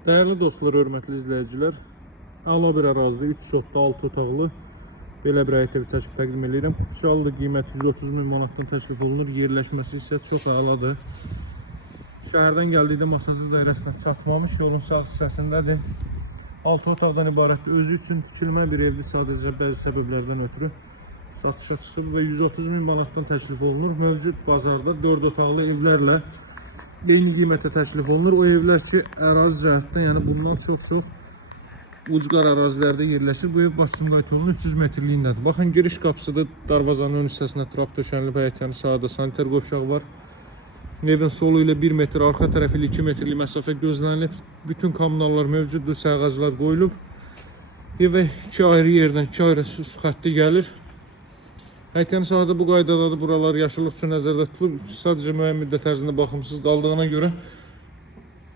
Değerli dostlar, hörmətli izləyicilər, əla bir ərazidə 3 sotda 6 otaqlı belə bir həyət evi çəkib təqdim edirəm. Kutuçalıdır, qiyməti 130 min manatdan təklif olunur, yerləşməsi isə çox əladır. Şəhərdən gəldikdə Masasız dairəsinə çatmamış, yolun sağ hissəsindədir. 6 otaqdan ibarət özü üçün tikilmə bir evdir, sadəcə bəzi səbəblərdən ötürü satışa çıxıb və 130 min manatdan təklif olunur. Mövcud bazarda 4 otaqlı evlərlə eyni qiymətə təklif olunur. O evlər ki, ərazi cəhətdən, yəni bundan çox ucqar ərazilərdə yerləşir. Bu ev Bakı Sumqayıt yolunun 300 metrliyindədir. Baxın, giriş qapısıdır, darvazanın ön hissəsində trap döşənilib, həyətyanı sahada sanitar qovşaq var. Evin solu ilə 1 metr, arxa tərəfi ilə 2 metrlik məsafə gözlənilib. Bütün kommunallar mövcuddur, sərğaclar qoyulub. Evə 2 ayrı yerdən 2 ayrı su xətti gəlir. Həyətyanı sahada bu qaydadadır. Buralar yaşıllıq üçün nəzərdə tutulub. Sadəcə müəyyən müddət ərzində baxımsız qaldığına görə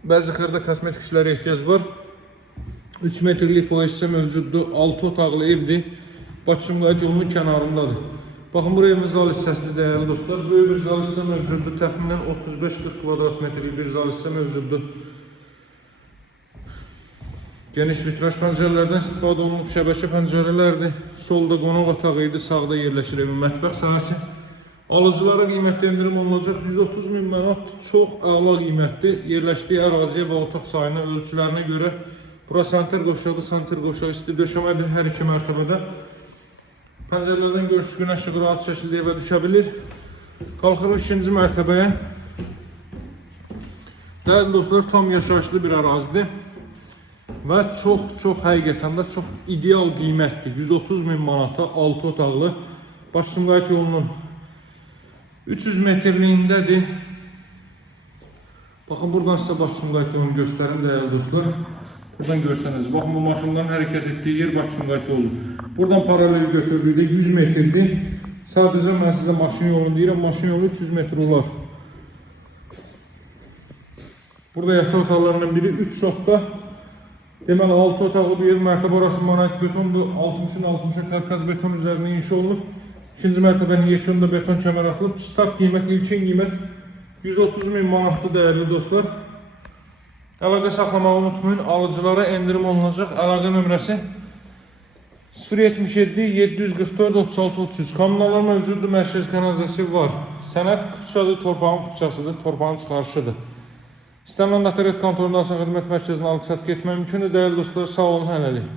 bəzi xırda kosmetik işlərə ehtiyac var. 3 metrlik foyesçə mövcuddur. 6 otaqlı evdir. Bakı Sumqayıt yolunun kənarındadır. Baxın, buraya evin zal hissəsidir, dəyərli dostlar. Böyük bir zal hissə mövcuddur. Təxminən 35-40 kvadrat metrlik bir zal hissə mövcuddur. Geniş vitraj pəncərələrdən istifadə olunub, şəbəkə pəncərələrdir. Solda qonaq otağı idi, sağda yerləşir evin mətbəx sahəsi. Alıcılara qiymətdə endirim olunacaq 130 min manat, çox əla qiymətdir. Yerləşdiyi əraziyə və otaq sayına, ölçülərinə görə bura sanitar qovşaqdır, sanitar qovşağı isti döşəmədir hər iki mərtəbədə. Pəncərələrdən görürsünüz, günəş işığı rahat şəkildə evə düşə bilir. Qalxırıq ikinci mərtəbəyə. Dəyərli dostlar, tam yaşayışlı bir ərazidir. Və çox həqiqətən də çox ideal qiymətdir. 130 min manata 6 otaqlı Bakı Sumqayıt yolunun 300 metrliyindədir. Baxın, buradan sizə Bakı Sumqayıt yolunu göstərim, dəyərli dostlar. Buradan görsəniz, baxın, bu maşınların hərəkət etdiyi yer Bakı Sumqayıt yolu. Buradan paralel götürdükdə 100 metrdir. Sadəcə mən sizə maşın yolunu deyirəm, maşın yolu 300 metr olar. Burada yataq otaqlarından biri 3 sotda. Deməli, 6 otaqlı bir ev, mərtəbə orası monolit betondur, 60-60-a karkaz beton üzərində inşa olunub. İkinci mərtəbənin yekunda beton kəmər atılıb. Start qiymət, ilkin qiymət 130 min manatdır, dəyərli dostlar. Əlaqə saxlamağı unutmayın, alıcılara endirim olunacaq. Əlaqə nömrəsi 077 744 36 33. Kommunallar mövcuddur, mərkəz kanalizasiya var. Sənət kutuçadır, torpağın kutuçasıdır, torpağın çıxarışıdır. İstənilən notariat kontorundan xidmət mərkəzinə alıb-satqı etmək mümkündür. Dəyərli dostlar, sağ olun, hələlik.